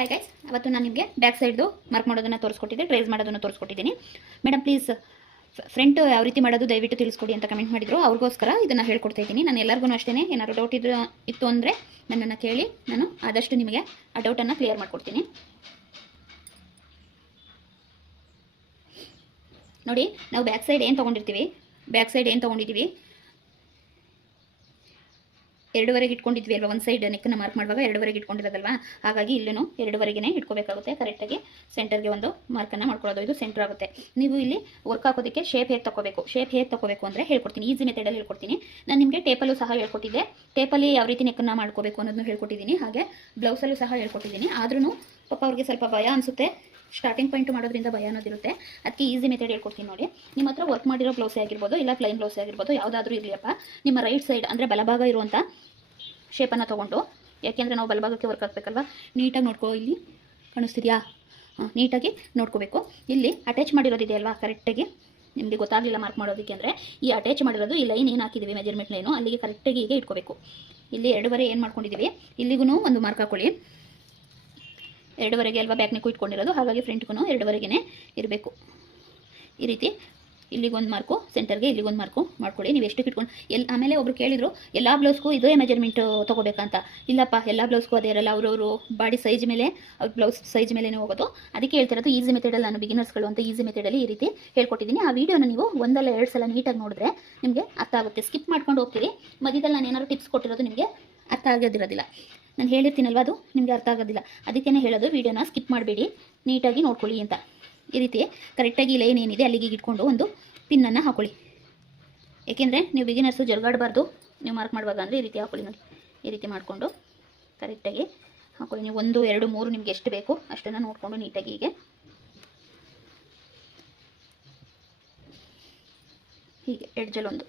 Hi guys, ಅವತ್ತು ನಾನು ನಿಮಗೆ ಬ್ಯಾಕ್ ಸೈಡ್ದು ಮಾರ್ಕ್ ಮಾಡೋದನ್ನು ತೋರಿಸ್ಕೊಟ್ಟಿದ್ದೆ, ಟ್ರೇಸ್ ಮಾಡೋದನ್ನು ತೋರಿಸ್ಕೊಟ್ಟಿದ್ದೀನಿ. ಮೇಡಮ್ ಪ್ಲೀಸ್ ಫ್ರಂಟ್ ಯಾವ ರೀತಿ ಮಾಡೋದು ದಯವಿಟ್ಟು ತಿಳಿಸ್ಕೊಡಿ ಅಂತ ಕಮೆಂಟ್ ಮಾಡಿದ್ರು. ಅವ್ರಿಗೋಸ್ಕರ ಇದನ್ನು ಹೇಳ್ಕೊಡ್ತಾ ಇದ್ದೀನಿ. ನಾನು ಎಲ್ಲರಿಗೂ ಅಷ್ಟೇ ಏನಾದ್ರು ಡೌಟ್ ಇತ್ತು ಅಂದರೆ ನನ್ನನ್ನು ಕೇಳಿ, ನಾನು ಆದಷ್ಟು ನಿಮಗೆ ಆ ಡೌಟನ್ನು ಕ್ಲಿಯರ್ ಮಾಡ್ಕೊಡ್ತೀನಿ. ನೋಡಿ, ನಾವು ಬ್ಯಾಕ್ ಸೈಡ್ ಏನು ತೊಗೊಂಡಿದ್ದೀವಿ, 2ವರೆಗೆ ಇಟ್ಕೊಂಡಿದ್ವಿ ಅಲ್ವಾ. ಒಂದು ಸೈಡ್ ನೆಕ್ಕನ್ನು ಮಾರ್ಕ್ ಮಾಡುವಾಗ 2ವರೆಗೆ ಇಟ್ಕೊಂಡಿರೋದಲ್ವಾ, ಹಾಗಾಗಿ ಇಲ್ಲೂ 2ವರೆಗೆ ಇಟ್ಕೋಬೇಕಾಗುತ್ತೆ. ಕರೆಕ್ಟಾಗಿ ಸೆಂಟರ್ಗೆ ಒಂದು ಮಾರ್ಕನ್ನು ಮಾಡ್ಕೊಳ್ಳೋದು, ಇದು ಸೆಂಟರ್ ಆಗುತ್ತೆ. ನೀವು ಇಲ್ಲಿ ವರ್ಕ್ ಹಾಕೋದಕ್ಕೆ ಶೇಪ್ ಹೇಗೆ ತಗೋಬೇಕು ಅಂದರೆ ಹೇಳ್ಕೊಡ್ತೀನಿ, ಈಸಿ ಮೆಥಡಲ್ಲಿ ಹೇಳ್ಕೊಡ್ತೀನಿ. ನಾನು ನಿಮಗೆ ಟೇಪಲ್ಲೂ ಸಹ ಹೇಳ್ಕೊಟ್ಟಿದ್ದೆ, ಟೇಪಲ್ಲಿ ಯಾವ ರೀತಿ ನೆಕ್ಕನ್ನು ಮಾಡ್ಕೋಬೇಕು ಅನ್ನೋದನ್ನು ಹೇಳ್ಕೊಟ್ಟಿದ್ದೀನಿ, ಹಾಗೆ ಬ್ಲೌಸಲ್ಲೂ ಸಹ ಹೇಳ್ಕೊಟ್ಟಿದ್ದೀನಿ. ಆದ್ರೂ ಪಾಪ ಅವ್ರಿಗೆ ಸ್ವಲ್ಪ ಭಯ ಅನಿಸುತ್ತೆ, ಸ್ಟಾರ್ಟಿಂಗ್ ಪಾಯಿಂಟ್ ಮಾಡೋದ್ರಿಂದ ಭಯ ಅನ್ನೋದಿರುತ್ತೆ. ಅದಕ್ಕೆ ಈಸಿ ಮೆಥಡ್ ಹೇಳ್ಕೊಡ್ತೀನಿ ನೋಡಿ. ನಿಮ್ಮ ಹತ್ರ ವರ್ಕ್ ಮಾಡಿರೋ ಬ್ಲೌಸೇ ಆಗಿರ್ಬೋದು, ಇಲ್ಲ ಪ್ಲೈನ್ ಬ್ಲೌಸೇ ಆಗಿರ್ಬೋದು, ಯಾವುದಾದ್ರೂ ಇರಲಿಯಪ್ಪ, ನಿಮ್ಮ ರೈಟ್ ಸೈಡ್ ಅಂದರೆ ಬಲಭಾಗ ಇರುವಂಥ ಶೇಪನ್ನು ತೊಗೊಂಡು, ಯಾಕೆಂದರೆ ನಾವು ಬಲಭಾಗಕ್ಕೆ ವರ್ಕ್ ಹಾಕಬೇಕಲ್ವ, ನೀಟಾಗಿ ನೋಡ್ಕೋ. ಇಲ್ಲಿ ಕಾಣಿಸ್ತಿದೆಯಾ? ನೀಟಾಗಿ ನೋಡ್ಕೋಬೇಕು. ಇಲ್ಲಿ ಅಟ್ಯಾಚ್ ಮಾಡಿರೋದಿದೆ ಅಲ್ವಾ, ಕರೆಕ್ಟಾಗಿ ನಿಮಗೆ ಗೊತ್ತಾಗಲಿಲ್ಲ ಮಾರ್ಕ್ ಮಾಡೋದಕ್ಕೆ ಅಂದರೆ, ಈ ಅಟ್ಯಾಚ್ ಮಾಡಿರೋದು ಈ ಲೈನ್ ಏನು ಹಾಕಿದ್ದೀವಿ, ಮೆಜರ್ಮೆಂಟ್ ಲೈನು, ಅಲ್ಲಿಗೆ ಕರೆಕ್ಟಾಗಿ ಹೀಗೆ ಇಟ್ಕೋಬೇಕು. ಇಲ್ಲಿ 2ವರೆ ಏನು ಮಾಡ್ಕೊಂಡಿದ್ದೀವಿ, ಇಲ್ಲಿಗೂ ಒಂದು ಮಾರ್ಕ್ ಹಾಕೊಳ್ಳಿ. 2ವರೆಗೆ ಅಲ್ವಾ ಬ್ಯಾಕ್ ನೆಕ್ಕು ಇಟ್ಕೊಂಡಿರೋದು, ಹಾಗಾಗಿ ಫ್ರಂಟ್ಗೂ 2ವರೆಗೇ ಇರಬೇಕು. ಈ ರೀತಿ ಇಲ್ಲಿಗೊಂದು ಮಾರ್ಕು, ಸೆಂಟರ್ಗೆ ಇಲ್ಲಿಗೊಂದು ಮಾರ್ಕು ಮಾಡ್ಕೊಳ್ಳಿ. ನೀವು ಎಷ್ಟು ಇಟ್ಕೊಂಡು ಆಮೇಲೆ ಒಬ್ರು ಕೇಳಿದ್ರು, ಎಲ್ಲ ಬ್ಲೌಸ್ಗೂ ಇದೇ ಮೆಜರ್ಮೆಂಟ್ ತೊಗೋಬೇಕಂತ. ಇಲ್ಲಪ್ಪ, ಎಲ್ಲ ಬ್ಲೌಸ್ಗೂ ಅದೇ ಇರಲ್ಲ, ಅವರವರು ಬಾಡಿ ಸೈಜ್ ಮೇಲೆ, ಅವ್ರ ಬ್ಲೌಸ್ ಸೈಜ್ ಮೇಲೆ ಹೋಗೋದು. ಅದಕ್ಕೆ ಹೇಳ್ತಿರೋದು ಈಸಿ ಮೆಥಡಲ್ಲಿ, ನಾನು ಬಿಗಿನರ್ಸ್ಗಳು ಅಂತ ಈಸಿ ಮೆಥಡಲ್ಲಿ ಈ ರೀತಿ ಹೇಳ್ಕೊಟ್ಟಿದ್ದೀನಿ. ಆ ವಿಡಿಯೋನ ನೀವು 1-2 ಸಲ ನೀಟಾಗಿ ನೋಡಿದ್ರೆ ನಿಮಗೆ ಅರ್ಥ ಆಗುತ್ತೆ. ಸ್ಕಿಪ್ ಮಾಡ್ಕೊಂಡು ಹೋಗ್ತೀರಿ, ಮಧ್ಯದಲ್ಲಿ ನಾನು ಏನಾದ್ರು ಟಿಪ್ಸ್ ಕೊಟ್ಟಿರೋದು ನಿಮಗೆ ಅರ್ಥ ಆಗೋದಿರೋದಿಲ್ಲ. ನಾನು ಹೇಳಿರ್ತೀನಲ್ವ, ಅದು ನಿಮಗೆ ಅರ್ಥ ಆಗೋದಿಲ್ಲ. ಅದಕ್ಕೇ ಹೇಳೋದು, ವೀಡಿಯೋನ ಸ್ಕಿಪ್ ಮಾಡಬೇಡಿ, ನೀಟಾಗಿ ನೋಡ್ಕೊಳ್ಳಿ ಅಂತ. ಈ ರೀತಿ ಕರೆಕ್ಟಾಗಿ ಲೈನ್ ಏನಿದೆ ಅಲ್ಲಿಗೆ ಇಟ್ಕೊಂಡು ಒಂದು ಪಿನ್ನನ್ನು ಹಾಕೊಳ್ಳಿ. ಏಕೆಂದರೆ ನೀವು ಬಿಗಿನರ್ಸು ಜರುಗಾಡಬಾರ್ದು, ನೀವು ಮಾರ್ಕ್ ಮಾಡುವಾಗ ಅಂದರೆ ಈ ರೀತಿ ಹಾಕೊಳ್ಳಿ. ನೋಡಿ, ಈ ರೀತಿ ಮಾಡಿಕೊಂಡು ಕರೆಕ್ಟಾಗಿ ಹಾಕೊಳ್ಳಿ. ನೀವು 1, 2, 3 ನಿಮಗೆ ಎಷ್ಟು ಬೇಕು ಅಷ್ಟನ್ನು ನೋಡಿಕೊಂಡು ನೀಟಾಗಿ ಹೀಗೆ ಎಡ್ಜಲ್ಲೊಂದು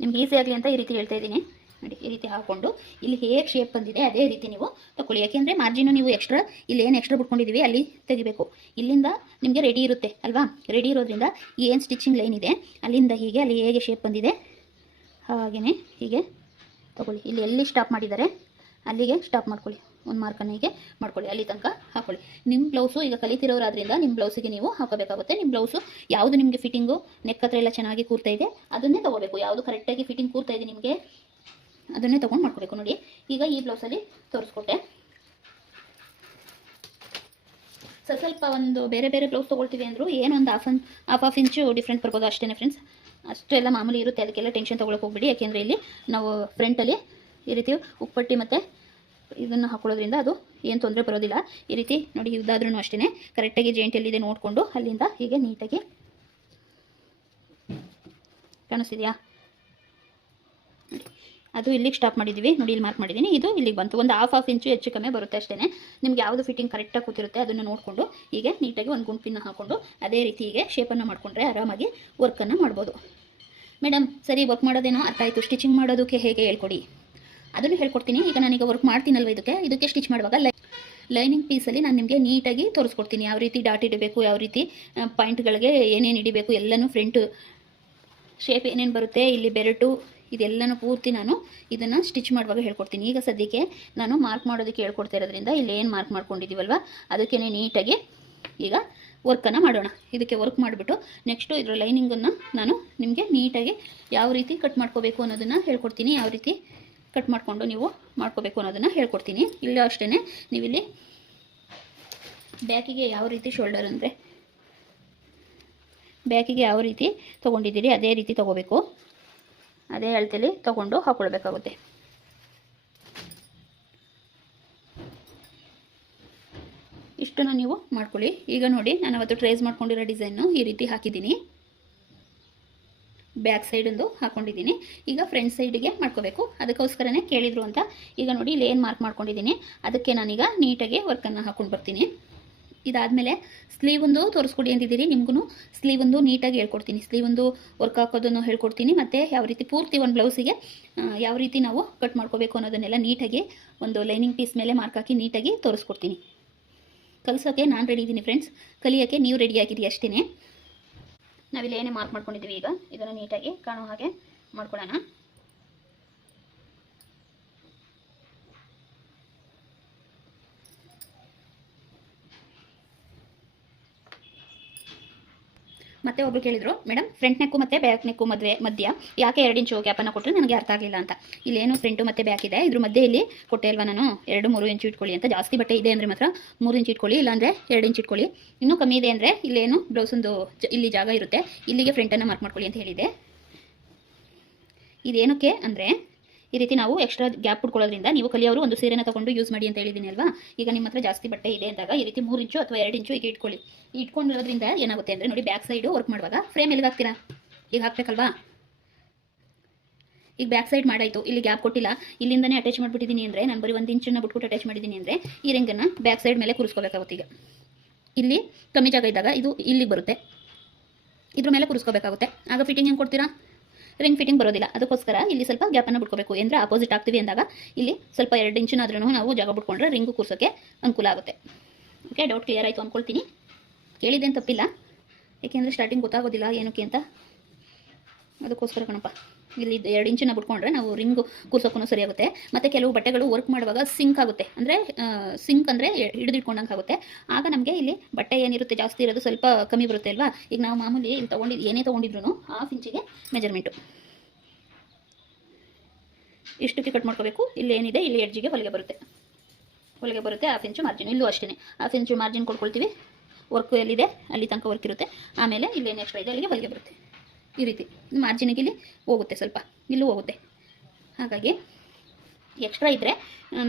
ನಿಮ್ಗೆ ಈಸಿ ಆಗಲಿ ಅಂತ ಈ ರೀತಿ ಹೇಳ್ತಾ ಇದ್ದೀನಿ. ನೋಡಿ, ಈ ರೀತಿ ಹಾಕ್ಕೊಂಡು ಇಲ್ಲಿ ಹೇಗೆ ಶೇಪ್ ಬಂದಿದೆ ಅದೇ ರೀತಿ ನೀವು ತಗೊಳ್ಳಿ. ಯಾಕೆಂದರೆ ಮಾರ್ಜಿನು ನೀವು ಎಕ್ಸ್ಟ್ರಾ ಇಲ್ಲಿ ಏನು ಎಕ್ಸ್ಟ್ರಾ ಬಿಟ್ಕೊಂಡಿದ್ದೀವಿ ಅಲ್ಲಿ ತೆಗಿಬೇಕು. ಇಲ್ಲಿಂದ ನಿಮಗೆ ರೆಡಿ ಇರುತ್ತೆ ಅಲ್ವಾ, ರೆಡಿ ಇರೋದ್ರಿಂದ ಏನು ಸ್ಟಿಚಿಂಗ್ ಲೈನ್ ಇದೆ ಅಲ್ಲಿಂದ ಹೀಗೆ ಅಲ್ಲಿ ಹೇಗೆ ಶೇಪ್ ಬಂದಿದೆ ಹಾಗೆಯೇ ಹೀಗೆ ತಗೊಳ್ಳಿ. ಇಲ್ಲಿ ಎಲ್ಲಿ ಸ್ಟಾಪ್ ಮಾಡಿದ್ದಾರೆ ಅಲ್ಲಿಗೆ ಸ್ಟಾಪ್ ಮಾಡ್ಕೊಳ್ಳಿ, ಒಂದು ಮಾರ್ಕನ್ನು ಹೀಗೆ ಮಾಡ್ಕೊಳ್ಳಿ, ಅಲ್ಲಿ ತನಕ ಹಾಕ್ಕೊಳ್ಳಿ. ನಿಮ್ಮ ಬ್ಲೌಸು ಈಗ ಕಲಿತಿರೋರಾದ್ರಿಂದ ನಿಮ್ಮ ಬ್ಲೌಸಿಗೆ ನೀವು ಹಾಕೋಬೇಕಾಗುತ್ತೆ. ನಿಮ್ಮ ಬ್ಲೌಸು ಯಾವುದು ನಿಮಗೆ ಫಿಟ್ಟಿಂಗು ನೆಕ್ ಹತ್ರ ಎಲ್ಲ ಚೆನ್ನಾಗಿ ಕೂರ್ತಾ ಇದೆ ಅದನ್ನೇ ತೊಗೋಬೇಕು. ಯಾವುದು ಕರೆಕ್ಟಾಗಿ ಫಿಟ್ಟಿಂಗ್ ಕೂರ್ತಾ ಇದೆ ನಿಮಗೆ ಅದನ್ನೇ ತೊಗೊಂಡು ಮಾಡ್ಕೋಬೇಕು. ನೋಡಿ, ಈಗ ಈ ಬ್ಲೌಸಲ್ಲಿ ತೋರಿಸ್ಕೊಟ್ಟೆ. ಸ್ವಲ್ಪ ಒಂದು ಬೇರೆ ಬ್ಲೌಸ್ ತೊಗೊಳ್ತೀವಿ ಅಂದರೂ ಏನೋ ಒಂದು ಹಾಫ್ ಇಂಚು ಡಿಫ್ರೆಂಟ್ ಬರ್ಬೋದು ಅಷ್ಟೇ ಫ್ರೆಂಡ್ಸ್. ಅಷ್ಟೆಲ್ಲ ಮಾಮೂಲಿ ಇರುತ್ತೆ, ಅದಕ್ಕೆಲ್ಲ ಟೆನ್ಷನ್ ತೊಗೊಳಕ್ಕೆ ಹೋಗ್ಬಿಡಿ. ಯಾಕೆಂದರೆ ಇಲ್ಲಿ ನಾವು ಫ್ರಂಟಲ್ಲಿ ಈ ರೀತಿ ಉಪ್ಪಟ್ಟಿ ಮತ್ತು ಇದನ್ನು ಹಾಕೊಳ್ಳೋದ್ರಿಂದ ಅದು ಏನು ತೊಂದರೆ ಬರೋದಿಲ್ಲ. ಈ ರೀತಿ ನೋಡಿ, ಇದಾದ್ರೂ ಅಷ್ಟೇ ಕರೆಕ್ಟಾಗಿ ಜಾಯಿಂಟಲ್ಲಿದೆ ನೋಡಿಕೊಂಡು ಅಲ್ಲಿಂದ ಹೀಗೆ ನೀಟಾಗಿ ಕಾಣಿಸ್ತಿದೆಯಾ? ನೋಡಿ, ಅದು ಇಲ್ಲಿಗೆ ಸ್ಟಾಪ್ ಮಾಡಿದ್ದೀವಿ. ನೋಡಿ, ಇಲ್ಲಿ ಮಾರ್ಕ್ ಮಾಡಿದ್ದೀನಿ, ಇದು ಇಲ್ಲಿಗೆ ಬಂತು. ಒಂದು ಹಾಫ್ ಇಂಚು ಹೆಚ್ಚು ಕಮ್ಮಿ ಬರುತ್ತೆ ಅಷ್ಟೇ. ನಿಮ್ಗೆ ಯಾವುದು ಫಿಟ್ಟಿಂಗ್ ಕರೆಕ್ಟಾಗಿ ಕೂತಿರುತ್ತೆ ಅದನ್ನು ನೋಡಿಕೊಂಡು ಹೀಗೆ ನೀಟಾಗಿ ಒಂದು ಗುಂಪಿನ ಹಾಕ್ಕೊಂಡು ಅದೇ ರೀತಿ ಹೀಗೆ ಶೇಪನ್ನು ಮಾಡಿಕೊಂಡ್ರೆ ಆರಾಮಾಗಿ ವರ್ಕನ್ನು ಮಾಡ್ಬೋದು. ಮೇಡಮ್ ಸರಿ, ವರ್ಕ್ ಮಾಡೋದೇನೋ ಅರ್ಥ ಆಯಿತು, ಸ್ಟಿಚಿಂಗ್ ಮಾಡೋದಕ್ಕೆ ಹೇಗೆ ಹೇಳ್ಕೊಡಿ ಅದನ್ನು ಹೇಳ್ಕೊಡ್ತೀನಿ. ಈಗ ನಾನೀಗ ವರ್ಕ್ ಮಾಡ್ತೀನಲ್ವ, ಇದಕ್ಕೆ ಸ್ಟಿಚ್ ಮಾಡುವಾಗ ಲೈನಿಂಗ್ ಪೀಸಲ್ಲಿ ನಾನು ನಿಮಗೆ ನೀಟಾಗಿ ತೋರಿಸ್ಕೊಡ್ತೀನಿ. ಯಾವ ರೀತಿ ಡಾಟ್ ಇಡಬೇಕು, ಯಾವ ರೀತಿ ಪಾಯಿಂಟ್ಗಳಿಗೆ ಏನೇನು ಇಡಬೇಕು, ಎಲ್ಲನೂ ಫ್ರಂಟ್ ಶೇಪ್ ಏನೇನು ಬರುತ್ತೆ, ಇಲ್ಲಿ ಬೆರಟು ಇದೆಲ್ಲನೂ ಪೂರ್ತಿ ನಾನು ಇದನ್ನು ಸ್ಟಿಚ್ ಮಾಡುವಾಗ ಹೇಳ್ಕೊಡ್ತೀನಿ. ಈಗ ಸದ್ಯಕ್ಕೆ ನಾನು ಮಾರ್ಕ್ ಮಾಡೋದಕ್ಕೆ ಹೇಳ್ಕೊಡ್ತಾ ಇರೋದ್ರಿಂದ ಇಲ್ಲಿ ಏನು ಮಾರ್ಕ್ ಮಾಡ್ಕೊಂಡಿದ್ದೀವಲ್ವ ಅದಕ್ಕೇ ನೀಟಾಗಿ ಈಗ ವರ್ಕನ್ನು ಮಾಡೋಣ. ಇದಕ್ಕೆ ವರ್ಕ್ ಮಾಡಿಬಿಟ್ಟು ನೆಕ್ಸ್ಟು ಇದರ ಲೈನಿಂಗನ್ನು ನಾನು ನಿಮಗೆ ನೀಟಾಗಿ ಯಾವ ರೀತಿ ಕಟ್ ಮಾಡ್ಕೋಬೇಕು ಅನ್ನೋದನ್ನು ಹೇಳ್ಕೊಡ್ತೀನಿ. ಯಾವ ರೀತಿ ಕಟ್ ಮಾಡಿಕೊಂಡು ನೀವು ಮಾಡ್ಕೋಬೇಕು ಅನ್ನೋದನ್ನು ಹೇಳ್ಕೊಡ್ತೀನಿ. ಇಲ್ಲ ಅಷ್ಟೇ, ನೀವಿಲ್ಲಿ ಬ್ಯಾಕಿಗೆ ಯಾವ ರೀತಿ ಶೋಲ್ಡರ್ ಅಂದರೆ ಬ್ಯಾಕಿಗೆ ಯಾವ ರೀತಿ ತೊಗೊಂಡಿದ್ದೀರಿ ಅದೇ ರೀತಿ ತೊಗೋಬೇಕು, ಅದೇ ಅಳತೆಯಲ್ಲಿ ತೊಗೊಂಡು ಹಾಕ್ಕೊಳ್ಬೇಕಾಗುತ್ತೆ. ಇಷ್ಟನ್ನು ನೀವು ಮಾಡ್ಕೊಳ್ಳಿ. ಈಗ ನೋಡಿ, ನಾನು ಅವತ್ತು ಟ್ರೇಸ್ ಮಾಡ್ಕೊಂಡಿರೋ ಡಿಸೈನು ಈ ರೀತಿ ಹಾಕಿದ್ದೀನಿ, ಬ್ಯಾಕ್ ಸೈಡೊಂದು ಹಾಕ್ಕೊಂಡಿದ್ದೀನಿ. ಈಗ ಫ್ರಂಟ್ ಸೈಡಿಗೆ ಮಾಡ್ಕೋಬೇಕು, ಅದಕ್ಕೋಸ್ಕರನೇ ಕೇಳಿದ್ರು ಅಂತ. ಈಗ ನೋಡಿ, ಇಲ್ಲಿ ಏನು ಮಾರ್ಕ್ ಮಾಡ್ಕೊಂಡಿದ್ದೀನಿ ಅದಕ್ಕೆ ನಾನೀಗ ನೀಟಾಗಿ ವರ್ಕನ್ನು ಹಾಕ್ಕೊಂಡು ಬರ್ತೀನಿ. ಇದಾದಮೇಲೆ ಸ್ಲೀವೊಂದು ತೋರಿಸ್ಕೊಡಿ ಅಂತಿದ್ದೀರಿ, ನಿಮಗೂ ಸ್ಲೀವೊಂದು ನೀಟಾಗಿ ಹೇಳ್ಕೊಡ್ತೀನಿ. ಸ್ಲೀವೊಂದು ವರ್ಕ್ ಹಾಕೋದನ್ನು ಹೇಳ್ಕೊಡ್ತೀನಿ, ಮತ್ತು ಯಾವ ರೀತಿ ಪೂರ್ತಿ ಒಂದು ಬ್ಲೌಸಿಗೆ ಯಾವ ರೀತಿ ನಾವು ಕಟ್ ಮಾಡ್ಕೋಬೇಕು ಅನ್ನೋದನ್ನೆಲ್ಲ ನೀಟಾಗಿ ಒಂದು ಲೈನಿಂಗ್ ಪೀಸ್ ಮೇಲೆ ಮಾರ್ಕ್ ಹಾಕಿ ನೀಟಾಗಿ ತೋರಿಸ್ಕೊಡ್ತೀನಿ. ಕಲಿಸೋಕ್ಕೆ ನಾನು ರೆಡಿ ಇದ್ದೀನಿ ಫ್ರೆಂಡ್ಸ್, ಕಲಿಯೋಕ್ಕೆ ನೀವು ರೆಡಿ ಆಗಿರಿ ಅಷ್ಟೇ. ನಾವಿಲ್ಲಿ ಏನೇ ಮಾರ್ಕ್ ಮಾಡ್ಕೊಂಡಿದ್ದೀವಿ, ಈಗ ಇದನ್ನು ನೀಟಾಗಿ ಕಾಣೋ ಹಾಗೆ ಮಾಡ್ಕೊಳ್ಳೋಣ. ಮತ್ತೆ ಒಬ್ರು ಕೇಳಿದ್ರು, ಮೇಡಮ್ ಫ್ರಂಟ್ ನೆಕ್ಕು ಮತ್ತು ಬ್ಯಾಕ್ ನೆಕ್ಕು ಮಧ್ಯ ಯಾಕೆ 2 ಇಂಚು ಗ್ಯಾಪನ್ನು ಕೊಟ್ಟರೆ ನನಗೆ ಅರ್ಥ ಆಗಲಿಲ್ಲ ಅಂತ. ಇಲ್ಲೇನು ಫ್ರಂಟು ಮತ್ತು ಬ್ಯಾಕ್ ಇದೆ, ಇದ್ರ ಮಧ್ಯೆ ಇಲ್ಲಿ ಕೊಟ್ಟೆ ಅಲ್ವಾ ನಾನು 2-3 ಇಂಚು ಇಟ್ಕೊಳ್ಳಿ ಅಂತ. ಜಾಸ್ತಿ ಬಟ್ಟೆ ಇದೆ ಅಂದರೆ ಮಾತ್ರ 3 ಇಂಚು ಇಟ್ಕೊಳ್ಳಿ, ಇಲ್ಲಾಂದರೆ 2 ಇಂಚು ಇಟ್ಕೊಳ್ಳಿ. ಇನ್ನೂ ಕಮ್ಮಿ ಇದೆ ಅಂದರೆ ಇಲ್ಲೇನು ಬ್ಲೌಸೊಂದು ಇಲ್ಲಿ ಜಾಗ ಇರುತ್ತೆ, ಇಲ್ಲಿಗೆ ಫ್ರಂಟನ್ನು ಮಾರ್ಕ್ ಮಾಡ್ಕೊಳ್ಳಿ ಅಂತ ಹೇಳಿದೆ. ಇದೇನಕ್ಕೆ ಅಂದರೆ ಈ ರೀತಿ ನಾವು ಎಕ್ಸ್ಟ್ರಾ ಗ್ಯಾಪ್ ಬಿಟ್ಕೊಳ್ಳೋದ್ರಿಂದ ನೀವು ಕಲಿಯೋರು ಒಂದು ಸೀರೆನ ತಗೊಂಡು ಯೂಸ್ ಮಾಡಿ ಅಂತ ಹೇಳಿದ್ದೀನಿ ಅಲ್ವಾ. ಈಗ ನಿಮ್ಮ ಹತ್ರ ಜಾಸ್ತಿ ಬಟ್ಟೆ ಇದೆ ಅಂದಾಗ ಈ ರೀತಿ 3 ಇಂಚು ಅಥವಾ 2 ಇಂಚು ಈಗ ಇಟ್ಕೊಳ್ಳಿ. ಇಟ್ಕೊಂಡಿರೋದ್ರಿಂದ ಏನಾಗುತ್ತೆ ಅಂದರೆ ನೋಡಿ, ಬ್ಯಾಕ್ ಸೈಡು ವರ್ಕ್ ಮಾಡುವಾಗ ಫ್ರೇಮ್ ಎಲ್ಲಿಗೆ ಹಾಕ್ತೀರಾ, ಈಗ ಹಾಕ್ಬೇಕಲ್ವಾ. ಈಗ ಬ್ಯಾಕ್ ಸೈಡ್ ಮಾಡಾಯಿತು, ಇಲ್ಲಿ ಗ್ಯಾಪ್ ಕೊಟ್ಟಿಲ್ಲ, ಇಲ್ಲಿಂದನೇ ಅಟ್ಯಾಚ್ ಮಾಡಿಬಿಟ್ಟಿದ್ದೀನಿ ಅಂದರೆ, ನಾನು ಬರೀ 1 ಇಂಚನ್ನು ಬಿಟ್ಬಿಟ್ಟು ಅಟ್ಯಾಚ್ ಮಾಡಿದ್ದೀನಿ ಅಂದರೆ ಈ ರಿಂಗನ್ನು ಬ್ಯಾಕ್ ಸೈಡ್ ಮೇಲೆ ಕೂರಿಸ್ಕೋಬೇಕಾಗುತ್ತೆ. ಈಗ ಇಲ್ಲಿ ಕಮ್ಮಿ ಜಾಗ ಇದ್ದಾಗ ಇದು ಇಲ್ಲಿಗೆ ಬರುತ್ತೆ, ಇದ್ರ ಮೇಲೆ ಕೂರಿಸ್ಕೋಬೇಕಾಗುತ್ತೆ. ಆಗ ಫಿಟ್ಟಿಂಗ್ ಹೆಂಗೆ ಕೊಡ್ತೀರಾ, ರಿಂಗ್ ಫಿಟ್ಟಿಂಗ್ ಬರೋದಿಲ್ಲ. ಅದಕ್ಕೋಸ್ಕರ ಇಲ್ಲಿ ಸ್ವಲ್ಪ ಗ್ಯಾಪನ್ನು ಬಿಟ್ಕೋಬೇಕು. ಅಂದರೆ ಆಪೋಸಿಟ್ ಆಗ್ತೀವಿ ಅಂದಾಗ ಇಲ್ಲಿ ಸ್ವಲ್ಪ 2 ಇಂಚಿನಾದ್ರೂ ನಾವು ಜಾಗ ಬಿಟ್ಕೊಂಡ್ರೆ ರಿಂಗು ಕೂರ್ಸೋಕ್ಕೆ ಅನುಕೂಲ ಆಗುತ್ತೆ. ಓಕೆ, ಡೌಟ್ ಕ್ಲಿಯರ್ ಆಯಿತು ಅಂದ್ಕೊಳ್ತೀನಿ. ಕೇಳಿದ್ದೇನು ತಪ್ಪಿಲ್ಲ, ಏಕೆಂದರೆ ಸ್ಟಾರ್ಟಿಂಗ್ ಗೊತ್ತಾಗೋದಿಲ್ಲ ಏನಕ್ಕೆ ಅಂತ, ಅದಕ್ಕೋಸ್ಕರ ಕಣಪ್ಪ. ಇಲ್ಲಿ 2 ಇಂಚನ್ನ ಬಿಟ್ಕೊಂಡ್ರೆ ನಾವು ರಿಂಗು ಕೂರ್ಸೋಕ್ಕೂ ಸರಿಯಾಗುತ್ತೆ. ಮತ್ತು ಕೆಲವು ಬಟ್ಟೆಗಳು ವರ್ಕ್ ಮಾಡುವಾಗ ಸಿಂಕ್ ಆಗುತ್ತೆ, ಅಂದರೆ ಸಿಂಕ್ ಅಂದರೆ ಹಿಡಿದಿಟ್ಕೊಂಡಂಗೆ ಆಗುತ್ತೆ. ಆಗ ನಮಗೆ ಇಲ್ಲಿ ಬಟ್ಟೆ ಏನಿರುತ್ತೆ ಜಾಸ್ತಿ ಇರೋದು ಸ್ವಲ್ಪ ಕಮ್ಮಿ ಬರುತ್ತೆ ಅಲ್ವಾ. ಈಗ ನಾವು ಮಾಮೂಲಿ ಇಲ್ಲಿ ಏನೇ ತೊಗೊಂಡಿದ್ರು 1/2 ಇಂಚಿಗೆ ಮೆಜರ್ಮೆಂಟು ಇಷ್ಟಕ್ಕೆ ಕಟ್ ಮಾಡ್ಕೋಬೇಕು. ಇಲ್ಲಿ ಏನಿದೆ ಇಲ್ಲಿ ಎಡ್ಜಿಗೆ ಹೊಲಿಗೆ ಬರುತ್ತೆ 1/2 ಇಂಚು ಮಾರ್ಜಿನ್. ಇಲ್ಲೂ ಅಷ್ಟೇ 1/2 ಇಂಚು ಮಾರ್ಜಿನ್ ಕೊಡ್ಕೊಳ್ತೀವಿ. ವರ್ಕ್ ಎಲ್ಲಿದೆ ಅಲ್ಲಿ ತನಕ ವರ್ಕ್ ಇರುತ್ತೆ, ಆಮೇಲೆ ಇಲ್ಲೇನು ಎಕ್ಸ್ಟ್ರಾ ಇದೆ ಅಲ್ಲಿಗೆ ಹೊಲಿಗೆ ಬರುತ್ತೆ. ಈ ರೀತಿ ಮಾರ್ಜಿನಿಗೆ ಇಲ್ಲಿ ಹೋಗುತ್ತೆ, ಸ್ವಲ್ಪ ಇಲ್ಲೂ ಹೋಗುತ್ತೆ. ಹಾಗಾಗಿ ಎಕ್ಸ್ಟ್ರಾ ಇದ್ದರೆ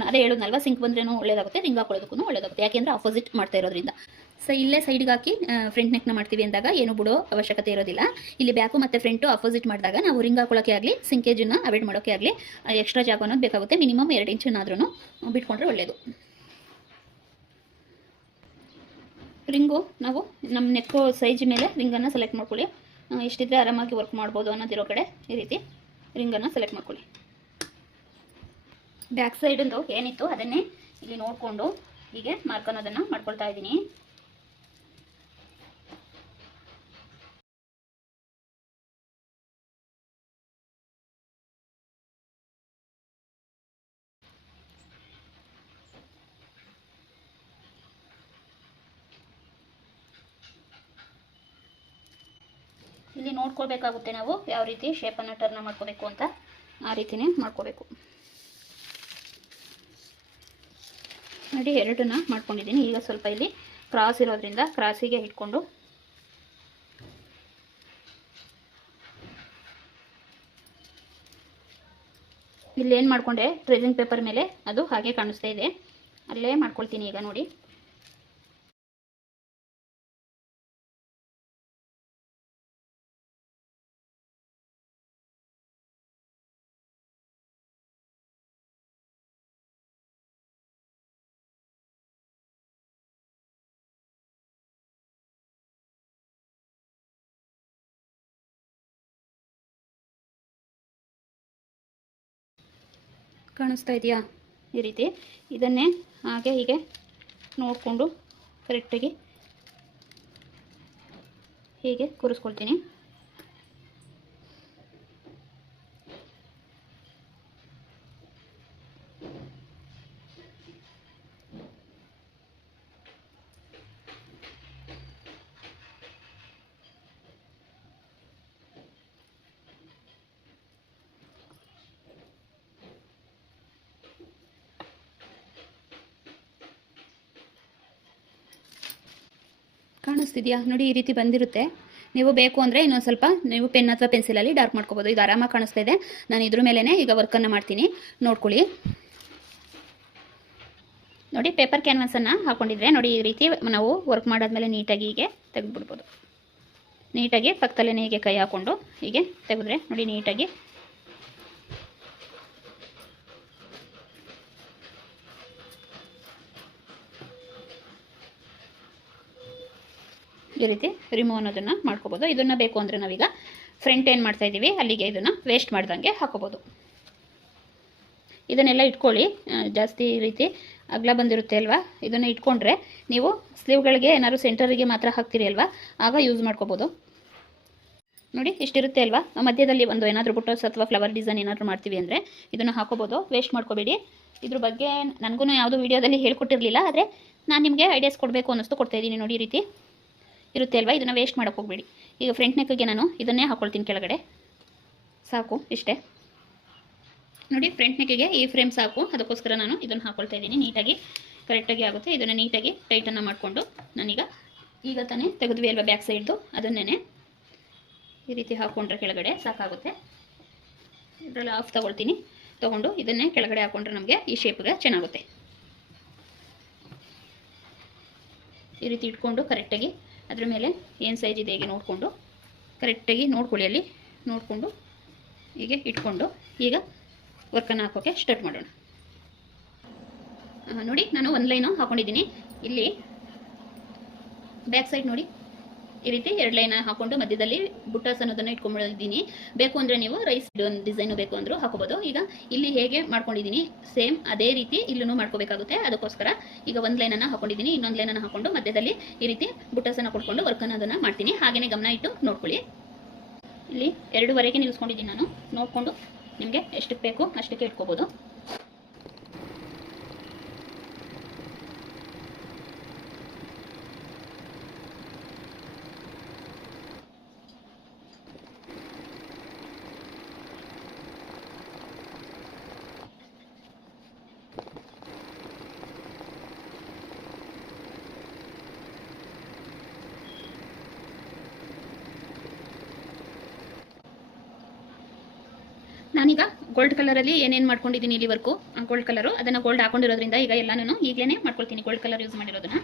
ಅದೇ ಹೇಳೋದಲ್ವ, ಸಿಂಕ್ ಬಂದ್ರೂ ಒಳ್ಳೇದಾಗುತ್ತೆ, ರಿಂಗ್ ಹಾಕೊಳ್ಳೋದಕ್ಕೂ ಒಳ್ಳೇದಾಗುತ್ತೆ. ಯಾಕೆಂದರೆ ಆಪೋಸಿಟ್ ಮಾಡ್ತಾ ಇರೋದ್ರಿಂದ. ಇಲ್ಲೇ ಸೈಡ್ಗೆ ಹಾಕಿ ಫ್ರಂಟ್ ನೆಕ್ನ ಮಾಡ್ತೀವಿ ಅಂದಾಗ ಏನು ಬಿಡೋ ಅವಶ್ಯಕತೆ ಇರೋದಿಲ್ಲ. ಇಲ್ಲಿ ಬ್ಯಾಕು ಮತ್ತು ಫ್ರಂಟು ಆಪೋಸಿಟ್ ಮಾಡಿದಾಗ ನಾವು ರಿಂಗ್ ಹಾಕೊಳ್ಳೋಕ್ಕೆ ಆಗಲಿ ಸಿಂಕೇಜನ್ನು ಅವಾಯ್ಡ್ ಮಾಡೋಕ್ಕೆ ಆಗಲಿ ಎಕ್ಸ್ಟ್ರಾ ಜಾಗ ಅನ್ನೋದು ಬೇಕಾಗುತ್ತೆ. ಮಿನಿಮಮ್ 2 ಇಂಚನ್ನಾದ್ರೂ ಬಿಟ್ಕೊಂಡ್ರೆ ಒಳ್ಳೆಯದು. ರಿಂಗು ನಾವು ನಮ್ಮ ನೆಕ್ಕು ಸೈಜ್ ಮೇಲೆ ರಿಂಗನ್ನು ಸೆಲೆಕ್ಟ್ ಮಾಡ್ಕೊಳ್ಳಿ. ಇಷ್ಟಿದ್ರೆ ಆರಾಮಾಗಿ ವರ್ಕ್ ಮಾಡ್ಬೋದು ಅನ್ನೋದಿರೋ ಕಡೆ ಈ ರೀತಿ ರಿಂಗನ್ನು ಸೆಲೆಕ್ಟ್ ಮಾಡ್ಕೊಳ್ಳಿ. ಬ್ಯಾಕ್ ಸೈಡಿಂದು ಏನಿತ್ತು ಅದನ್ನೇ ಇಲ್ಲಿ ನೋಡಿಕೊಂಡು ಹೀಗೆ ಮಾರ್ಕ್ ಅನ್ನೋದನ್ನು ಮಾಡ್ಕೊಳ್ತಾ ಇದ್ದೀನಿ. ಇಲ್ಲಿ ನೋಡ್ಕೊಳ್ಬೇಕಾಗುತ್ತೆ ನಾವು ಯಾವ ರೀತಿ ಶೇಪನ್ನು ಟರ್ನ್ ಮಾಡ್ಕೋಬೇಕು ಅಂತ, ಆ ರೀತಿನೇ ಮಾಡ್ಕೋಬೇಕು. ನೋಡಿ, 2ನ್ನ ಮಾಡ್ಕೊಂಡಿದ್ದೀನಿ. ಈಗ ಸ್ವಲ್ಪ ಇಲ್ಲಿ ಕ್ರಾಸ್ ಇರೋದ್ರಿಂದ ಕ್ರಾಸಿಗೆ ಇಟ್ಕೊಂಡು ಇಲ್ಲೇನು ಮಾಡಿಕೊಂಡೆ, ಟ್ರೇಸಿಂಗ್ ಪೇಪರ್ ಮೇಲೆ ಅದು ಹಾಗೆ ಕಾಣಿಸ್ತಾ ಇದೆ, ಅಲ್ಲೇ ಮಾಡ್ಕೊಳ್ತೀನಿ. ಈಗ ನೋಡಿ, ಕಾಣಿಸ್ತಾ ಇದೆಯಾ ಈ ರೀತಿ. ಇದನ್ನೇ ಹಾಗೆ ಹೀಗೆ ನೋಡಿಕೊಂಡು ಕರೆಕ್ಟಾಗಿ ಹೀಗೆ ಕೂರಿಸ್ಕೊಳ್ತೀನಿ. ಕಾಣಿಸ್ತಿದೆಯಾ ನೋಡಿ, ಈ ರೀತಿ ಬಂದಿರುತ್ತೆ. ನೀವು ಬೇಕು ಅಂದರೆ ಇನ್ನೊಂದು ಸ್ವಲ್ಪ ನೀವು ಪೆನ್ ಅಥವಾ ಪೆನ್ಸಿಲಲ್ಲಿ ಡಾರ್ಕ್ ಮಾಡ್ಕೋಬೋದು. ಇದು ಆರಾಮಾಗಿ ಕಾಣಿಸ್ತಾ ಇದೆ. ನಾನು ಇದ್ರ ಮೇಲೇ ಈಗ ವರ್ಕನ್ನು ಮಾಡ್ತೀನಿ, ನೋಡ್ಕೊಳ್ಳಿ. ನೋಡಿ, ಪೇಪರ್ ಕ್ಯಾನ್ವಾಸನ್ನು ಹಾಕ್ಕೊಂಡಿದ್ರೆ ನೋಡಿ, ಈ ರೀತಿ ನಾವು ವರ್ಕ್ ಮಾಡಾದ್ಮೇಲೆ ನೀಟಾಗಿ ಹೀಗೆ ತೆಗೆದುಬಿಡ್ಬೋದು. ನೀಟಾಗಿ ಪಕ್ಕದಲ್ಲೇ ಹೀಗೆ ಕೈ ಹಾಕ್ಕೊಂಡು ಹೀಗೆ ತೆಗೆದ್ರೆ ನೋಡಿ, ನೀಟಾಗಿ ಈ ರೀತಿ ರಿಮೂವ್ ಅನ್ನೋದನ್ನು ಮಾಡ್ಕೋಬೋದು. ಇದನ್ನು ಬೇಕು ಅಂದರೆ ನಾವೀಗ ಫ್ರಂಟ್ ಏನು ಮಾಡ್ತಾಯಿದ್ದೀವಿ ಅಲ್ಲಿಗೆ ಇದನ್ನು ವೇಸ್ಟ್ ಮಾಡ್ದಂಗೆ ಹಾಕೋಬೋದು. ಇದನ್ನೆಲ್ಲ ಇಟ್ಕೊಳ್ಳಿ. ಜಾಸ್ತಿ ಈ ರೀತಿ ಅಗಲ ಬಂದಿರುತ್ತೆ ಅಲ್ವಾ, ಇದನ್ನು ಇಟ್ಕೊಂಡ್ರೆ ನೀವು ಸ್ಲೀವ್ಗಳಿಗೆ ಏನಾದ್ರು ಸೆಂಟರಿಗೆ ಮಾತ್ರ ಹಾಕ್ತೀರಿ ಅಲ್ವಾ, ಆಗ ಯೂಸ್ ಮಾಡ್ಕೋಬೋದು. ನೋಡಿ, ಇಷ್ಟಿರುತ್ತೆ ಅಲ್ವಾ. ಮಧ್ಯದಲ್ಲಿ ಒಂದು ಏನಾದರೂ ಬುಟ್ಟೋಸ್ ಅಥವಾ ಫ್ಲವರ್ ಡಿಸೈನ್ ಏನಾದರೂ ಮಾಡ್ತೀವಿ ಅಂದರೆ ಇದನ್ನು ಹಾಕೋಬೋದು. ವೇಸ್ಟ್ ಮಾಡ್ಕೋಬೇಡಿ. ಇದ್ರ ಬಗ್ಗೆ ನನಗೂ ಯಾವುದೋ ವೀಡಿಯೋದಲ್ಲಿ ಹೇಳ್ಕೊಟ್ಟಿರಲಿಲ್ಲ, ಆದರೆ ನಾನು ನಿಮಗೆ ಐಡಿಯಾಸ್ ಕೊಡಬೇಕು ಅನ್ನಿಸ್ತು, ಕೊಡ್ತಾಯಿದ್ದೀನಿ. ನೋಡಿ, ಈ ರೀತಿ ಇರುತ್ತೆ ಅಲ್ವಾ, ಇದನ್ನು ವೇಸ್ಟ್ ಮಾಡೋಕ್ಕೆ ಹೋಗಬೇಡಿ. ಈಗ ಫ್ರಂಟ್ ನೆಕ್ಗೆ ನಾನು ಇದನ್ನೇ ಹಾಕ್ಕೊಳ್ತೀನಿ ಕೆಳಗಡೆ, ಸಾಕು ಇಷ್ಟೇ ನೋಡಿ. ಫ್ರಂಟ್ ನೆಕ್ಗೆ ಈ ಫ್ರೇಮ್ ಸಾಕು, ಅದಕ್ಕೋಸ್ಕರ ನಾನು ಇದನ್ನು ಹಾಕ್ಕೊಳ್ತಾ ಇದ್ದೀನಿ. ನೀಟಾಗಿ ಕರೆಕ್ಟಾಗಿ ಆಗುತ್ತೆ. ಇದನ್ನು ನೀಟಾಗಿ ಟೈಟನ್ನು ಮಾಡಿಕೊಂಡು ನಾನೀಗ ಈಗ ತಾನೇ ತೆಗೆದ್ವಿ ಅಲ್ವಾ ಬ್ಯಾಕ್ ಸೈಡ್ದು, ಅದನ್ನೇ ಈ ರೀತಿ ಹಾಕ್ಕೊಂಡ್ರೆ ಕೆಳಗಡೆ ಸಾಕಾಗುತ್ತೆ. ಇದರಲ್ಲಿ ಆಫ್ ತೊಗೊಳ್ತೀನಿ, ತೊಗೊಂಡು ಇದನ್ನೇ ಕೆಳಗಡೆ ಹಾಕ್ಕೊಂಡ್ರೆ ನಮಗೆ ಈ ಶೇಪ್ಗೆ ಚೆನ್ನಾಗುತ್ತೆ. ಈ ರೀತಿ ಇಟ್ಕೊಂಡು ಕರೆಕ್ಟಾಗಿ ಅದ್ರ ಮೇಲೆ ಏನು ಸೈಜ್ ಇದೆ ಹೇಗೆ ನೋಡಿಕೊಂಡು ಕರೆಕ್ಟಾಗಿ ನೋಡ್ಕೊಳ್ಳಿ, ಅಲ್ಲಿ ನೋಡಿಕೊಂಡು ಹೀಗೆ ಇಟ್ಕೊಂಡು ಈಗ ವರ್ಕನ್ನು ಹಾಕೋಕ್ಕೆ ಸ್ಟಾರ್ಟ್ ಮಾಡೋಣ. ನೋಡಿ ನಾನು ಒಂದು ಲೈನು ಹಾಕ್ಕೊಂಡಿದ್ದೀನಿ. ಇಲ್ಲಿ ಬ್ಯಾಕ್ ಸೈಡ್ ನೋಡಿ ಈ ರೀತಿ 2 ಲೈನ್ ಹಾಕ್ಕೊಂಡು ಮಧ್ಯದಲ್ಲಿ ಬುಟ್ಟಾಸ್ ಅನ್ನೋದನ್ನು ಇಟ್ಕೊಂಡಿದ್ದೀನಿ. ಬೇಕು ಅಂದರೆ ನೀವು ರೈಸ್ ಡಿಸೈನು ಬೇಕು ಅಂದರೂ ಹಾಕೋಬೋದು. ಈಗ ಇಲ್ಲಿ ಹೇಗೆ ಮಾಡ್ಕೊಂಡಿದ್ದೀನಿ ಸೇಮ್ ಅದೇ ರೀತಿ ಇಲ್ಲೂ ಮಾಡ್ಕೋಬೇಕಾಗುತ್ತೆ. ಅದಕ್ಕೋಸ್ಕರ ಈಗ ಒಂದು ಲೈನನ್ನು ಹಾಕೊಂಡಿದ್ದೀನಿ, ಇನ್ನೊಂದು ಲೈನನ್ನು ಹಾಕೊಂಡು ಮಧ್ಯದಲ್ಲಿ ಈ ರೀತಿ ಬುಟ್ಟಾಸನ್ನು ಕೊಟ್ಕೊಂಡು ವರ್ಕನ್ನು ಅದನ್ನು ಮಾಡ್ತೀನಿ. ಹಾಗೆಯೇ ಗಮನ ಇಟ್ಟು ನೋಡ್ಕೊಳ್ಳಿ. ಇಲ್ಲಿ 2ವರೆಗೆ ನಿಲ್ಲಿಸ್ಕೊಂಡಿದ್ದೀನಿ ನಾನು, ನೋಡಿಕೊಂಡು ನಿಮಗೆ ಎಷ್ಟಕ್ಕೆ ಬೇಕು ಅಷ್ಟಕ್ಕೆ ಇಟ್ಕೋಬೋದು. ನಾನೀಗ ಗೋಲ್ಡ್ ಕಲರಲ್ಲಿ ಏನೇನು ಮಾಡ್ಕೊಂಡಿದ್ದೀನಿ ಇಲ್ಲಿ ವರ್ಕು ಗೋಲ್ಡ್ ಕಲರು, ಅದನ್ನು ಗೋಲ್ಡ್ ಹಾಕೊಂಡಿರೋದ್ರಿಂದ ಈಗ ಎಲ್ಲನೂ ಈಗಲೇ ಮಾಡ್ಕೊಳ್ತೀನಿ ಗೋಲ್ಡ್ ಕಲರ್ ಯೂಸ್ ಮಾಡಿರೋದನ್ನ.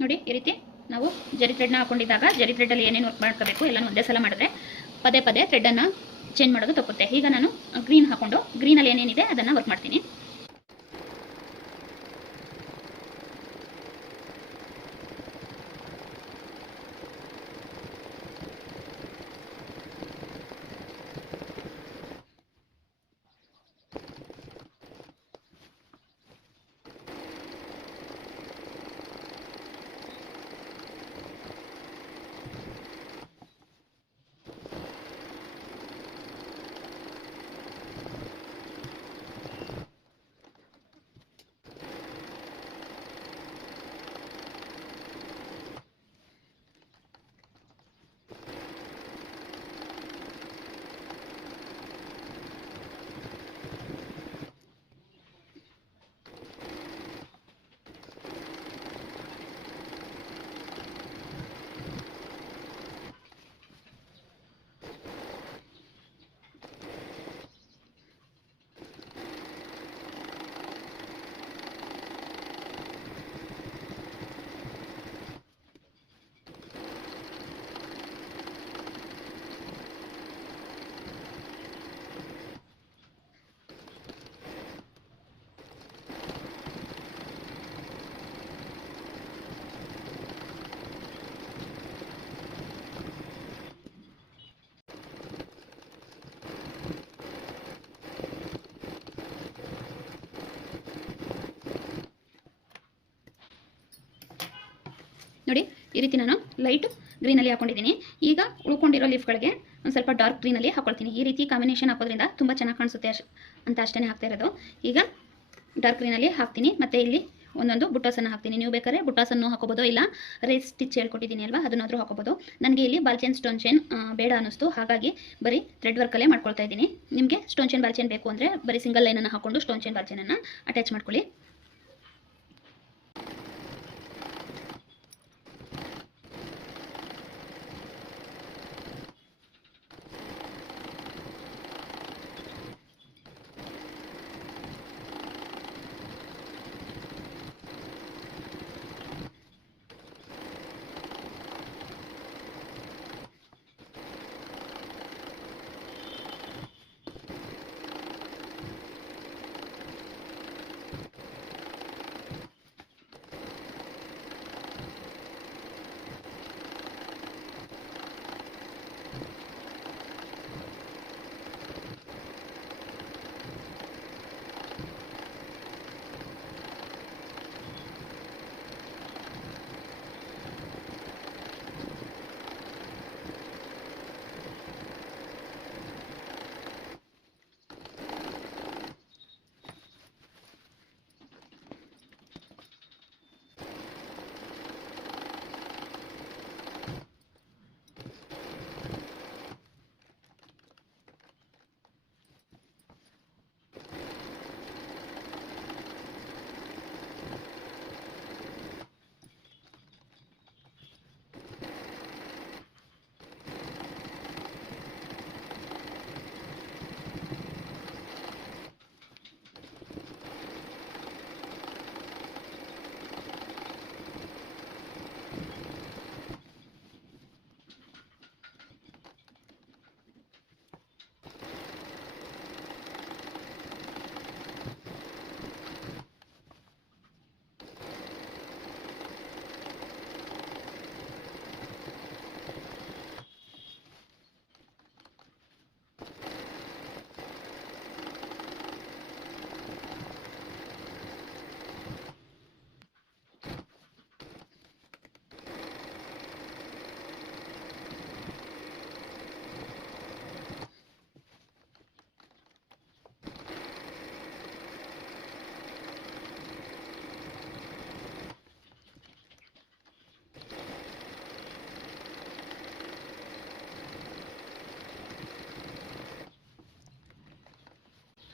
ನೋಡಿ ಈ ರೀತಿ ನಾವು ಜರಿ ಥ್ರೆಡ್ನ ಹಾಕೊಂಡಿದ್ದಾಗ ಜರಿ ಥ್ರೆಡ್ಡಲ್ಲಿ ಏನೇನು ವರ್ಕ್ ಮಾಡ್ಕೋಬೇಕು ಎಲ್ಲನೂ ಒಂದೇ ಸಲ ಮಾಡಿದ್ರೆ ಪದೇ ಪದೇ ಥ್ರೆಡ್ಡನ್ನು ಚೇಂಜ್ ಮಾಡೋದು ತಪ್ಪುತ್ತೆ. ಈಗ ನಾನು ಗ್ರೀನ್ ಹಾಕೊಂಡು ಗ್ರೀನಲ್ಲಿ ಏನೇನಿದೆ ಅದನ್ನು ವರ್ಕ್ ಮಾಡ್ತೀನಿ. ನೋಡಿ ಈ ರೀತಿ ನಾನು ಲೈಟ್ ಗ್ರೀನಲ್ಲಿ ಹಾಕೊಂಡಿದ್ದೀನಿ. ಈಗ ಉಳ್ಕೊಂಡಿರೋ ಲೀಫ್ಗಳಿಗೆ ಒಂದು ಸ್ವಲ್ಪ ಡಾರ್ಕ್ ಗ್ರೀನಲ್ಲಿ ಹಾಕೊಳ್ತೀನಿ. ಈ ರೀತಿ ಕಾಂಬಿನೇಷನ್ ಹಾಕೋದ್ರಿಂದ ತುಂಬ ಚೆನ್ನಾಗಿ ಕಾಣಿಸುತ್ತೆ ಅಂತ ಅಷ್ಟೇ ಹಾಕ್ತಾ ಇರೋದು. ಈಗ ಡಾರ್ಕ್ ಗ್ರೀನಲ್ಲಿ ಹಾಕ್ತೀನಿ. ಮತ್ತು ಇಲ್ಲಿ ಒಂದೊಂದು ಬುಟ್ಟಾಸನ್ನು ಹಾಕ್ತೀನಿ. ನೀವು ಬೇಕಾದ್ರೆ ಬುಟ್ಟಾಸನ್ನು ಹಾಕೋಬೋದು, ಇಲ್ಲ ರೇಸ್ ಸ್ಟಿಚ್ ಹೇಳ್ಕೊಟ್ಟಿದ್ದೀನಿ ಅಲ್ವಾ, ಅದನ್ನಾದರೂ ಹಾಕೋಬೋದು. ನನಗೆ ಇಲ್ಲಿ ಬಾಲ್ ಚೈನ್ ಸ್ಟೋನ್ ಚೈನ್ ಬೇಡ ಅನ್ನಿಸ್ತು, ಹಾಗಾಗಿ ಬರೀ ಥ್ರೆಡ್ ವರ್ಕಲ್ಲೇ ಮಾಡ್ಕೊಳ್ತಾ ಇದ್ದೀನಿ. ನಿಮಗೆ ಸ್ಟೋನ್ ಚೈನ್ ಬಾಲ್ ಚೈನ್ ಬೇಕು ಅಂದರೆ ಬರೀ ಸಿಂಗಲ್ ಲೈನನ್ನು ಹಾಕೊಂಡು ಸ್ಟೋನ್ ಚೈನ್ ಬಾಲ್ ಚೈನನ್ನು ಅಟ್ಯಾಚ್ ಮಾಡ್ಕೊಳ್ಳಿ.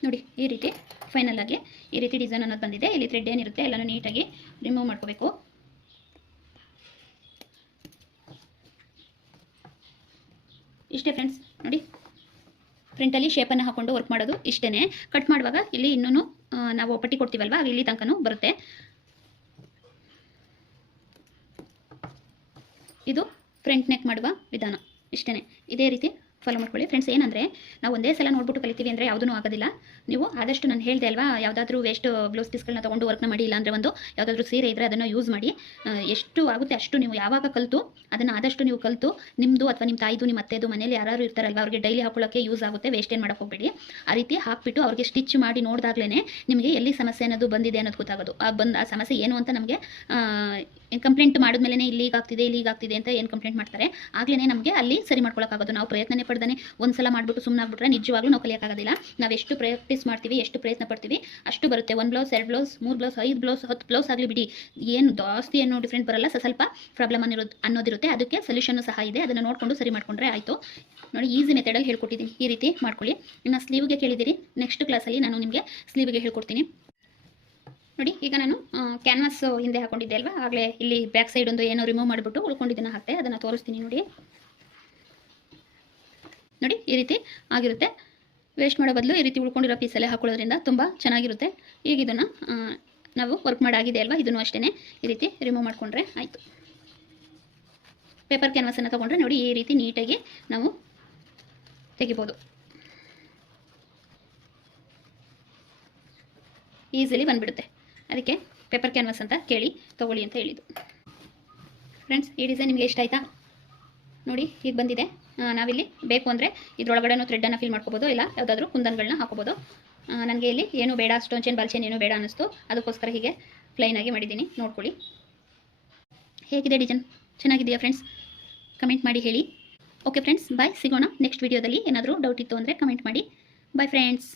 ನೋಡಿ ಈ ರೀತಿ ಫೈನಲ್ ಆಗಿ ಈ ರೀತಿ ಡಿಸೈನ್ ಅನ್ನೋದು ಬಂದಿದೆ. ಇಲ್ಲಿ ಥ್ರೆಡ್ ಏನಿರುತ್ತೆ ಎಲ್ಲನೂ ನೀಟಾಗಿ ರಿಮೂವ್ ಮಾಡ್ಕೋಬೇಕು. ಇಷ್ಟೇ ಫ್ರೆಂಡ್ಸ್. ನೋಡಿ ಫ್ರಂಟಲ್ಲಿ ಶೇಪನ್ನು ಹಾಕೊಂಡು ವರ್ಕ್ ಮಾಡೋದು ಇಷ್ಟೇ. ಕಟ್ ಮಾಡುವಾಗ ಇಲ್ಲಿ ಇನ್ನೂ ನಾವು ಪಟ್ಟಿ ಕೊಡ್ತೀವಲ್ವ, ಇಲ್ಲಿ ತನಕನೂ ಬರುತ್ತೆ. ಇದು ಫ್ರಂಟ್ ನೆಕ್ ಮಾಡುವ ವಿಧಾನ ಇಷ್ಟೇ. ಇದೇ ರೀತಿ ಫಾಲೋ ಮಾಡ್ಕೊಳ್ಳಿ ಫ್ರೆಂಡ್ಸ್. ಏನಂದರೆ ನಾವು ಒಂದೇ ಸಲ ನೋಡ್ಬಿಟ್ಟು ಕಲಿತೀವಿ ಅಂದರೆ ಯಾವುದೂ ಆಗೋದಿಲ್ಲ. ನೀವು ಆದಷ್ಟು ನಾನು ಹೇಳಿದೆ ಅಲ್ವಾ, ಯಾವುದಾದ್ರೂ ವೇಸ್ಟ್ ಬ್ಲೌಸ್ ಪೀಸ್ಗಳನ್ನ ತೊಗೊಂಡು ವರ್ಕ್ನ ಮಾಡಿ, ಇಲ್ಲ ಅಂದರೆ ಒಂದು ಯಾವುದಾದ್ರೂ ಸೀರೆ ಇದ್ದರೆ ಅದನ್ನು ಯೂಸ್ ಮಾಡಿ. ಎಷ್ಟು ಆಗುತ್ತೆ ಅಷ್ಟು ನೀವು ಯಾವಾಗ ಕಲಿತು ಅದನ್ನು ಆದಷ್ಟು ನೀವು ಕಲಿತು ನಿಮ್ಮದು ಅಥವಾ ನಿಮ್ಮ ತಾಯಿದು ನಿಮ್ಮ ಅತ್ತೆದು ಮನೇಲಿ ಯಾರು ಇರ್ತಾರಲ್ವ ಅವ್ರಿಗೆ ಡೈಲಿ ಹಾಕೊಳ್ಳೋಕ್ಕೆ ಯೂಸ್ ಆಗುತ್ತೆ. ವೇಸ್ಟ್ ಏನು ಮಾಡೋಕ್ಕೆ ಹೋಗಬೇಡಿ. ಆ ರೀತಿ ಹಾಕಿಬಿಟ್ಟು ಅವ್ರಿಗೆ ಸ್ಟಿಚ್ ಮಾಡಿ ನೋಡಿದಾಗಲೇ ನಿಮಗೆ ಎಲ್ಲಿ ಸಮಸ್ಯೆ ಅನ್ನೋದು ಬಂದಿದೆ ಅನ್ನೋದು ಗೊತ್ತಾಗೋದು. ಆ ಸಮಸ್ಯೆ ಏನು ಅಂತ ನಮಗೆ ಕಂಪ್ಲೇಂಟ್ ಮಾಡಿದ್ಮೇಲೆ ಇಲ್ಲಿಗಾಗ್ತಿದೆ ಅಂತ ಏನು ಕಂಪ್ಲೇಂಟ್ ಮಾಡ್ತಾರೆ ಆಗಲೇ ನಮಗೆ ಅಲ್ಲಿ ಸರಿ ಮಾಡ್ಕೊಳ್ಳೋಕ್ಕಾಗೋದು. ನಾವು ಪ್ರಯತ್ನನೇ ಪಡ್ದೇ ಒಂದು ಸಲ ಮಾಡಿಬಿಟ್ಟು ಸುಮ್ಮನೆ ಆಗ್ಬಿಟ್ರೆ ನಿಜವಾಗ್ಲೂ ನಾವು ಕಲಿಯೋಕ್ಕಾಗೋದಿಲ್ಲ. ನಾವು ಎಷ್ಟು ಪ್ರಾಕ್ಟೀಸ್ ಮಾಡ್ತೀವಿ, ಎಷ್ಟು ಪ್ರಯತ್ನ ಪಡ್ತೀವಿ ಅಷ್ಟು ಬರುತ್ತೆ. 1 blouse 2 blouse 3 blouse 5 blouse 10 blouse ಆಗಲಿ ಬಿಡಿ, ಏನು ಜಾಸ್ತಿ ಏನು ಡಿಫ್ರೆಂಟ್ ಬರಲ್ಲ. ಸ್ವಲ್ಪ ಪ್ರಾಬ್ಲಮ್ ಅನ್ನೋದಿರುತ್ತೆ. ಅದಕ್ಕೆ ಸೊಲ್ಯೂಷನ್ ಸಹ ಇದೆ, ಅದನ್ನು ನೋಡಿಕೊಂಡು ಸರಿ ಮಾಡ್ಕೊಂಡ್ರೆ ಆಯಿತು. ನೋಡಿ ಈಸಿ ಮೆಥಡಲ್ಲಿ ಹೇಳ್ಕೊಟ್ಟಿದ್ದೀನಿ, ಈ ರೀತಿ ಮಾಡ್ಕೊಳ್ಳಿ. ಇನ್ನು ಸ್ಲೀವ್ಗೆ ಕೇಳಿದ್ದೀರಿ, ನೆಕ್ಸ್ಟ್ ಕ್ಲಾಸಲ್ಲಿ ನಾನು ನಿಮಗೆ ಸ್ಲೀವ್ಗೆ ಹೇಳ್ಕೊಡ್ತೀನಿ. ನೋಡಿ ಈಗ ನಾನು ಕ್ಯಾನ್ವಾಸ್ ಹಿಂದೆ ಹಾಕೊಂಡಿದ್ದೆ ಅಲ್ವಾ, ಆಗಲೇ ಇಲ್ಲಿ ಬ್ಯಾಕ್ ಸೈಡ್ ಒಂದು ಏನೋ ರಿಮೂವ್ ಮಾಡಿಬಿಟ್ಟು ಉಳ್ಕೊಂಡಿದ್ದನ್ನು ಹಾಕ್ತೆ, ಅದನ್ನು ತೋರಿಸ್ತೀನಿ. ನೋಡಿ ಈ ರೀತಿ ಆಗಿರುತ್ತೆ. ವೇಸ್ಟ್ ಮಾಡೋ ಬದಲು ಈ ರೀತಿ ಉಳ್ಕೊಂಡಿರೋ ಪೀಸಲ್ಲೇ ಹಾಕೊಳ್ಳೋದ್ರಿಂದ ತುಂಬ ಚೆನ್ನಾಗಿರುತ್ತೆ. ಈಗ ಇದನ್ನು ನಾವು ವರ್ಕ್ ಮಾಡಾಗಿದೆ ಅಲ್ವಾ, ಇದನ್ನು ಅಷ್ಟೇ ಈ ರೀತಿ ರಿಮೂವ್ ಮಾಡಿಕೊಂಡ್ರೆ ಆಯಿತು. ಪೇಪರ್ ಕ್ಯಾನ್ವಾಸನ್ನು ತೊಗೊಂಡ್ರೆ ನೋಡಿ ಈ ರೀತಿ ನೀಟಾಗಿ ನಾವು ತೆಗಿಬೋದು. ಈಸಿಲಿ ಬಂದುಬಿಡುತ್ತೆ. ಅದಕ್ಕೆ ಪೇಪರ್ ಕ್ಯಾನ್ವಾಸ್ ಅಂತ ಕೇಳಿ ತೊಗೊಳ್ಳಿ ಅಂತ ಹೇಳಿದ್ದು. ಫ್ರೆಂಡ್ಸ್, ಈ ಡಿಸೈನ್ ನಿಮಗೆ ಇಷ್ಟ ಆಯಿತಾ? ನೋಡಿ ಈಗ ಬಂದಿದೆ. ನಾವಿಲ್ಲಿ ಬೇಕು ಅಂದರೆ ಇದರೊಳಗಡೆ ಥ್ರೆಡ್ಡನ್ನು ಫಿಲ್ ಮಾಡ್ಕೋಬೋದು, ಇಲ್ಲ ಯಾವುದಾದ್ರೂ ಕುಂದನ್ಗಳನ್ನ ಹಾಕೋಬೋದು. ನನಗೆ ಇಲ್ಲಿ ಏನು ಬೇಡ, ಸ್ಟೋನ್ ಚೈನ್ ಬಾಲ್ ಚೈನ್ ಏನೂ ಬೇಡ ಅನ್ನಿಸ್ತು, ಅದಕ್ಕೋಸ್ಕರ ಹೀಗೆ ಪ್ಲೈನಾಗಿ ಮಾಡಿದ್ದೀನಿ. ನೋಡ್ಕೊಳ್ಳಿ. ಹೇಗಿದೆ ಡಿಸೈನ್? ಚೆನ್ನಾಗಿದೆಯಾ ಫ್ರೆಂಡ್ಸ್? ಕಮೆಂಟ್ ಮಾಡಿ ಹೇಳಿ. ಓಕೆ ಫ್ರೆಂಡ್ಸ್, ಬಾಯ್, ಸಿಗೋಣ ನೆಕ್ಸ್ಟ್ ವೀಡಿಯೋದಲ್ಲಿ. ಏನಾದರೂ ಡೌಟ್ ಇತ್ತು ಅಂದರೆ ಕಮೆಂಟ್ ಮಾಡಿ. Bye friends.